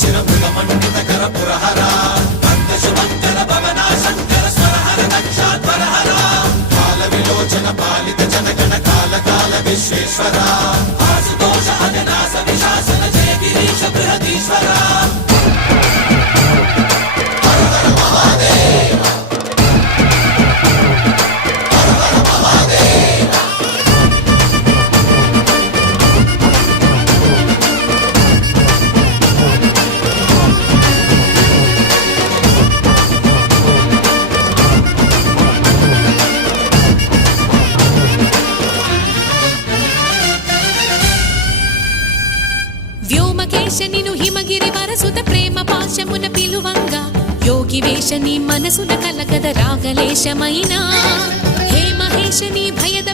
शिरमृगमण्डितकर पुरहरा शुभङ्कर भवना शङ्कर स्वरहर दक्षाध्वरहरा कालविलोचन पालित जनगण काल काल विश्वेश्वरा आशुतोष अजनास विशासन जय गिरीश बृहदीश्वरा हर हर महादेव हर हर महादेव వ్యోమకేశ నిను హిమగిరి వరసుత ప్రేమ పాశమున పిలువంగా యోగి వేష నీ మనసున కలగద రాగలేశమైనా హే మహేశ నీ భయద